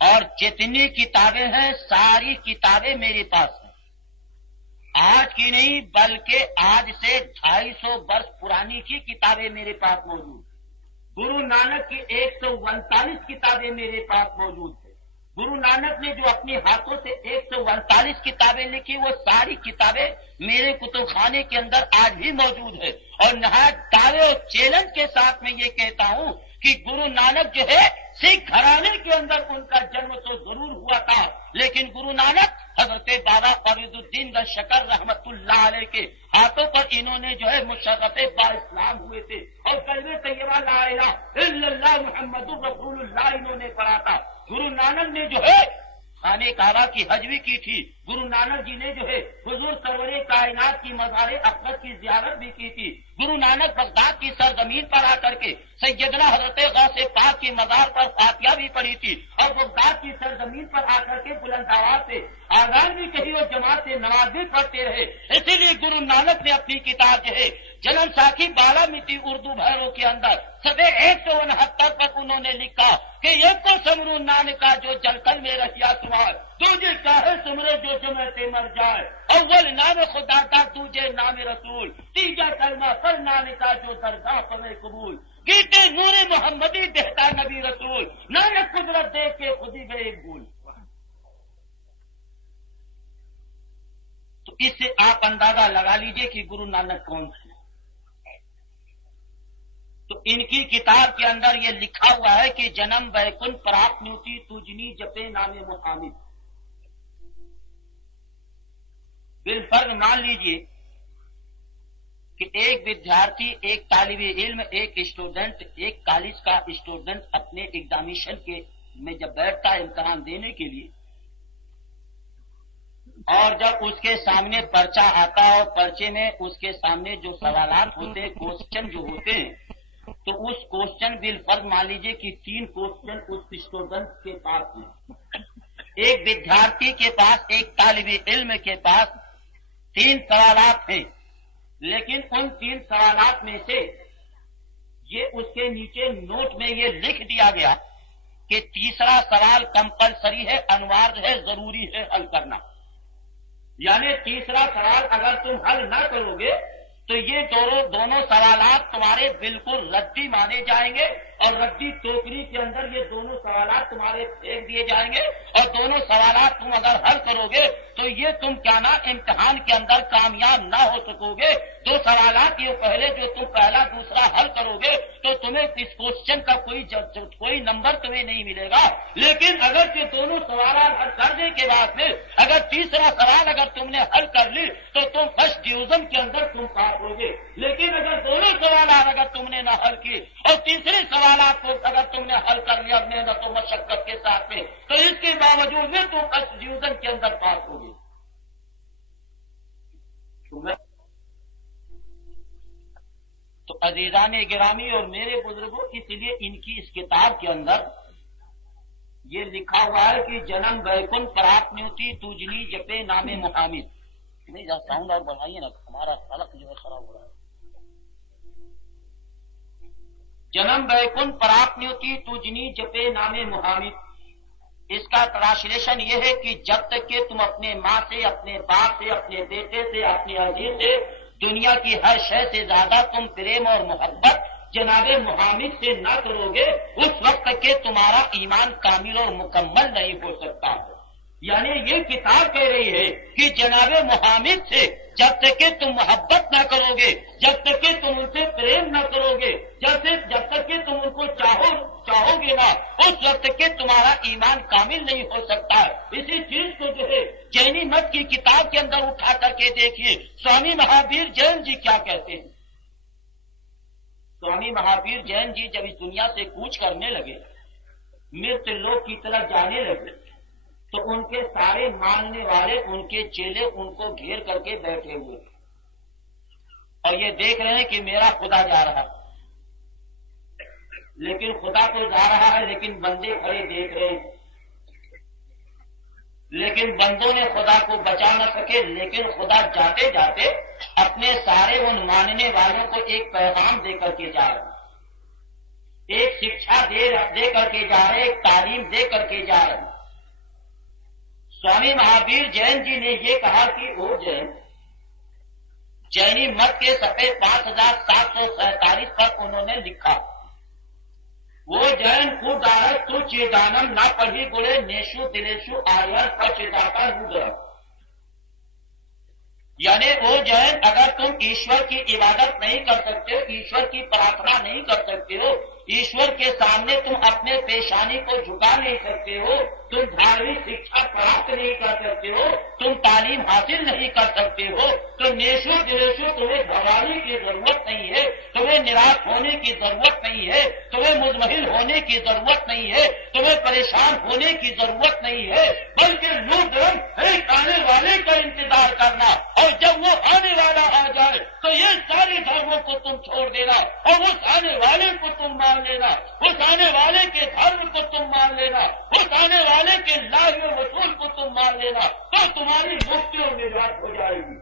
اور جتنی کتابیں ہیں ساری کتابیں میرے پاس ہیں، آج کی نہیں بلکہ آج سے 250 برس پرانی کی کتابیں میرے پاس موجود، گرو نانک کی 139 کتابیں میرے پاس موجود ہیں۔ گرو نانک نے جو اپنے ہاتھوں سے 139 کتابیں لکھی وہ ساری کتابیں میرے کتب خانے کے اندر آج بھی موجود ہے، اور نہایت دعوے اور چیلنج کے ساتھ میں یہ کہتا ہوں کہ گرو نانک جو ہے سکھ گھرانے کے اندر ان کا جنم تو ضرور ہوا تھا، لیکن گرو نانک حضرت بابا فرید الدین شکر رحمت اللہ علیہ کے ہاتھوں پر انہوں نے جو ہے مشرف با اسلام ہوئے تھے، اور کلمہ طیبہ لا الہ الا اللہ محمد الرسول اللہ انہوں نے پڑھا تھا۔ گرو نانک نے جو ہے خانہ کعبہ کی حج بھی کی تھی، گرو نانک جی نے جو ہے حضور سرور کائنات کی مزار اقدس کی زیارت بھی کی تھی۔ گرو نانک بغداد کی سرزمین پر آ کر کے سیدنا حضرت غوث پاک کی مزار پر فاتحہ بھی پڑھی تھی، اور بغداد کی سرزمین پر آ کر کے بلند آواز سے آذان بھی کہی اور جماعت سے نماز بھی پڑھتے رہے۔ اسی لیے گرو نانک نے اپنی کتاب جو ہے جنم ساکھی بالا مٹی اردو بھیروں کے اندر سدے 169 پر انہوں نے لکھا کہ یہ کو سمرو نانکا جو جلکل میں رہیا تمہار تجھے چاہے سمرے جو جمعتے مر جائے، اول نام خدا کا تجھے نام رسول، تیجا کلمہ پر نانکا جو درگاہ پر قبول، گیتے نور محمدی دیتا نبی رسول، نانک قدرت دیکھ کے خودی گئے بھول۔ تو اس سے آپ اندازہ لگا لیجئے کہ گرو نانک کون تھے۔ تو ان کی کتاب کے اندر یہ لکھا ہوا ہے کہ جنم بیکن پراپ نیوتی تجنی جپے نام محمد۔ بالفرض مان لیجئے کہ ایک ودیارتھی، ایک طالب علم، ایک اسٹوڈنٹ، ایک کالج کا اسٹوڈنٹ اپنے ایگزامینیشن کے میں جب بیٹھتا ہے امتحان دینے کے لیے، اور جب اس کے سامنے پرچہ آتا ہے اور پرچے میں اس کے سامنے جو سوالات ہوتے ہیں، کوشچن جو ہوتے ہیں، تو اس کوشچن بالفرض مان لیجئے کہ 3 کوشچن اس اسٹوڈنٹ کے پاس ہیں، ایک ودیارتھی کے پاس، ایک طالب علم کے پاس 3 سوالات ہیں، لیکن ان 3 سوالات میں سے یہ اس کے نیچے نوٹ میں یہ لکھ دیا گیا کہ تیسرا سوال کمپلسری ہے، انوارد ہے، ضروری ہے حل کرنا، یعنی تیسرا سوال اگر تم حل نہ کرو گے تو یہ دونوں سوالات تمہارے بالکل ردی مانے جائیں گے، اور ردی ٹوکری کے اندر یہ دونوں سوالات تمہارے پھینک دیے جائیں گے، اور دونوں سوالات تم اگر حل کرو گے تو یہ تم کیا نا امتحان کے اندر کامیاب نہ ہو سکو گے۔ 2 سوالات یہ پہلے جو تم پہلا دوسرا حل کرو گے تو تمہیں اس کوشچن کا کوئی نمبر تمہیں نہیں ملے گا، لیکن اگر یہ دونوں سوالات حل کرنے کے بعد میں اگر تیسرا سوال اگر تم نے حل کر لی تو تم فرسٹ ڈویژن کے اندر تم پاس ہوگے، لیکن اگر دونوں سوالات اگر تم نے نہ حل کیے اور تیسرے سوالات کو اگر تم نے حل کر لیا محنت و مشقت کے ساتھ میں تو اس کے باوجود میں تم فرسٹ ڈویژن کے اندر پاس ہوگے۔ تو عزیزان گرامی اور میرے بزرگوں، اس لیے ان کی اس کتاب کے اندر یہ لکھا ہوا ہے کہ جنم بیکن پراپ نیوتی تجنی جپے نام محمد۔ نہیں جا ساؤنڈ اور بڑھائیے نا، ہمارا حلق جو ہے خراب ہو رہا ہے۔ جنم بیکن پراپ نیوتی تجنی جپے نام محمد، اس کا ٹرانسلیشن یہ ہے کہ جب تک کہ تم اپنے ماں سے، اپنے باپ سے، اپنے بیٹے سے، اپنے عزیز سے، دنیا کی ہر شے سے زیادہ تم پریم اور محبت جناب محمد سے نہ کرو گے، اس وقت تک کہ تمہارا ایمان کامل اور مکمل نہیں ہو سکتا۔ یعنی یہ کتاب کہہ رہی ہے کہ جناب محمد سے جب تک کہ تم محبت نہ کرو گے، جب تک کہ تم ان سے پریم نہ کرو گے، جب تک کہ تم ان کو چاہو گے نا، اس وقت تک کہ تمہارا ایمان کامل نہیں ہو سکتا۔ اسی چیز کو جو ہے جینی مت کی کتاب کے اندر اٹھا کر کے دیکھیے، سوامی مہاویر جین جی کیا کہتے ہیں۔ سوامی مہاویر جین جی جب اس دنیا سے کوچ کرنے لگے، مرت لوک کی طرف جانے لگے، تو ان کے سارے ماننے والے، ان کے چیلے ان کو گھیر کر کے بیٹھے ہوئے اور یہ دیکھ رہے ہیں کہ میرا خدا جا رہا ہے، لیکن خدا تو جا رہا ہے لیکن بندے کھڑے دیکھ رہے ہیں، لیکن بندوں نے خدا کو بچا نہ سکے، لیکن خدا جاتے جاتے اپنے سارے ان ماننے والوں کو ایک پیغام دے کر کے جا رہا ہے۔ ایک شکشا دے کر کے جا رہے، ایک تعلیم دے کر کے جا رہے۔ سوامی مہاویر جین جی نے یہ کہا کہ وہ جینی مت کے صفحے 5747 پر انہوں نے لکھا، وہ جین خود آرت تو چیدانم نہ پڑھی گڑے نیشو دلیشو آریہ پچیداتا نودر، یعنی وہ جین اگر تم ایشور کی عبادت نہیں کر سکتے ہو، ایشور کی پرارتھنا نہیں کر سکتے ہو، ایشور کے سامنے تم اپنے پیشانی کو جھکا نہیں سکتے ہو، تم دھارمک شکشا پراپت نہیں کر سکتے ہو، تم تعلیم حاصل نہیں کر سکتے ہو، تو نیشو دلیشو تمہیں گھبرانے کی ضرورت نہیں ہے، تمہیں نراش ہونے کی ضرورت نہیں ہے، تمہیں مضمحل ہونے کی ضرورت نہیں ہے، تمہیں پریشان ہونے کی ضرورت نہیں ہے، بلکہ لوڈرم ایک آنے والے کا انتظار کرنا، اور جب وہ آنے والا آ جائے تو یہ سارے دھرموں کو تم چھوڑ دینا اور اس آنے والے کو تم مان لینا، اس آنے والے کے دھرم کو تم مان لینا، اس آنے والے کے لاہ و رسول کو تم مان لینا، تو تمہاری مفتیوں میں بات ہو جائے گی۔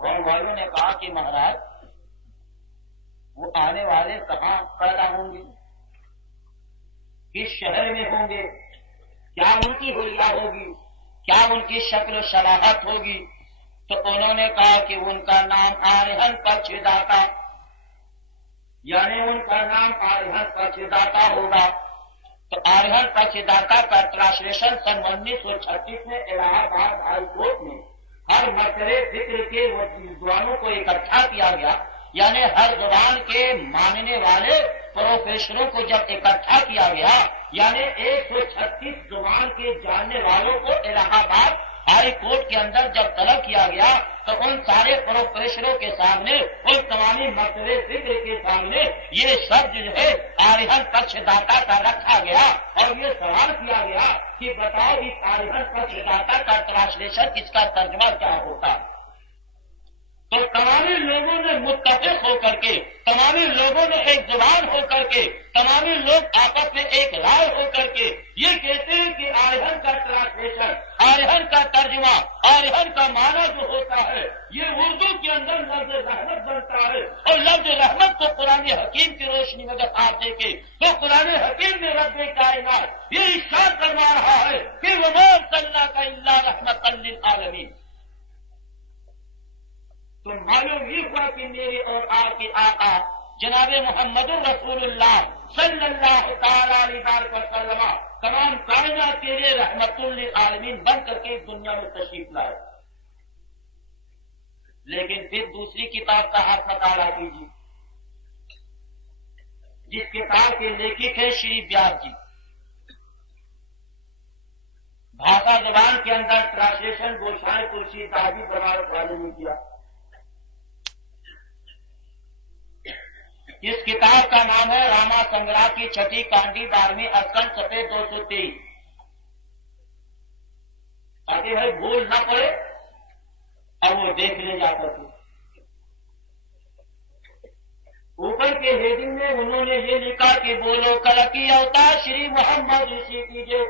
اور والوں نے کہا کہ مہاراج وہ آنے والے کہاں پیدا ہوں گے، کس شہر میں ہوں گے، کیا ان کی حلیہ ہوگی، کیا ان کی شکل و شباہت ہوگی؟ تو انہوں نے کہا کہ ان کا نام آرہن پچھداتا، یعنی ان کا نام آرہن پچھداتا ہوگا۔ تو آرہن پچھداتا کا ٹرانسلیشن سن 1936 میں الہ آباد ہائی کورٹ میں ہر مرتبہ فکر کے وزیروں کو اکٹھا کیا گیا، یعنی ہر زبان کے ماننے والے پروفیسروں کو جب اکٹھا کیا گیا، یعنی 136 زبان کے جاننے والوں کو الہ آباد ہائی کورٹ کے اندر جب طلب کیا گیا تو ان سارے پروفیسروں کے سامنے، ان تمامی مرتبہ فکر کے سامنے یہ شبد جو ہے آرہن پچھداتا کا رکھا گیا اور یہ سوال کیا گیا کہ بتاؤ اس آرہن پچھداتا کا ٹرانسلیشن، اس کا ترجمہ کیا ہوتا؟ تو تمامی لوگوں نے متفق ہو کر کے، تمامی لوگوں نے ایک زبان ہو کر کے، تمامی لوگ آپس میں ایک رائے ہو کر کے یہ کہتے ہیں کہ آرہن کا ٹرانسلیشن، آرہن کا ترجمہ، آرہن کا معنی جو ہوتا ہے یہ اردو کے اندر لفظ رحمت بنتا ہے، اور لفظ رحمت کو قرآن حکیم کی روشنی میں اگر آپ دیکھیں تو قرآن حکیم میں رب کائنات یہ ارشاد کروا رہا ہے کہ وما ارسلناک الا رحمۃ للعالمین۔ تو معلوم یہ ہوا کہ میرے اور آپ کے آقا جناب محمد رسول اللہ صلی اللہ تعالی علیہ وسلم تمام کائنات کے لیے رحمت للعالمین بن کر کے دنیا میں تشریف لائے۔ لیکن پھر دوسری کتاب کا ہاتھ مطالعہ کیجیے، جس کتاب کے لیکھک ہے شری بیاس جی، بھاشا زبان کے اندر ٹرانسلیشن گوشائے تلسی داس بنارس والے نے کیا۔ اس کتاب کا نام ہے راما سنگرہ کی چھٹی کانڈی 12ویں اسکن صفحے 223، تاکہ بھائی بھول نہ پڑے اور وہ دیکھ لے جا سکے۔ اوپر کے ہیڈنگ میں انہوں نے یہ لکھا کہ بولو کل کی اوتار شری محمد رشی کیجیے۔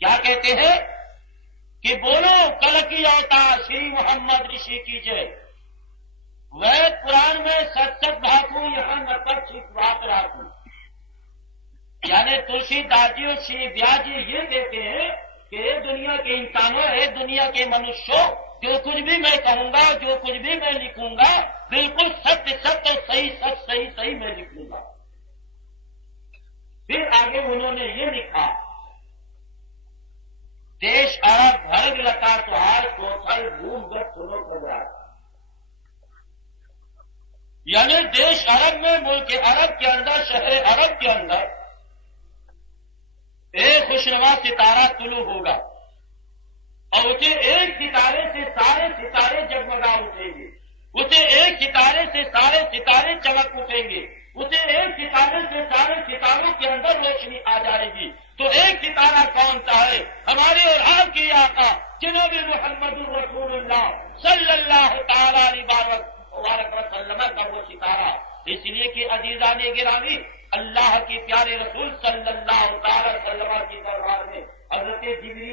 کیا کہتے ہیں کہ بولو کل کی اوتار شری محمد رشی کیجیے۔ وید پران میں ست ست بھاکو یہاں نقل چھپوات راکھوں، یعنی تلسی داس جی اور شری بیاس جی یہ کہتے ہیں کہ اے دنیا کے انسانوں، اے دنیا کے منشوں، جو کچھ بھی میں کہوں گا، جو کچھ بھی میں لکھوں گا بالکل ستیہ ستیہ اور صحیح سچ صحیح صحیح میں لکھوں گا۔ پھر آگے انہوں نے یہ لکھا، دیش عرب بھرگ لتا تہار کوتھل بھوم گت سنو خبرات، یعنی دیش عرب میں، ملک عرب کے اندر، شہر عرب کے اندر ایک خوشنما ستارہ طلوع ہوگا اور اسے ایک ستارے سے سارے ستارے جگمگا اٹھیں گے، اسے ایک ستارے سے سارے ستارے چمک اٹھیں گے، اسے ایک ستارے سے سارے ستاروں کے اندر روشنی آ جائے گی۔ تو ایک ستارہ کون سا ہے؟ ہمارے اور آپ کے آقا جناب محمد رسول اللہ صلی اللہ تعالی علیہ وسلم کا وہ ستارہ، اس لیے کہ عزیزان گرامی، اللہ کے پیارے رسول صلی اللہ تعالی وسلم کی دربار میں حضرت جبریل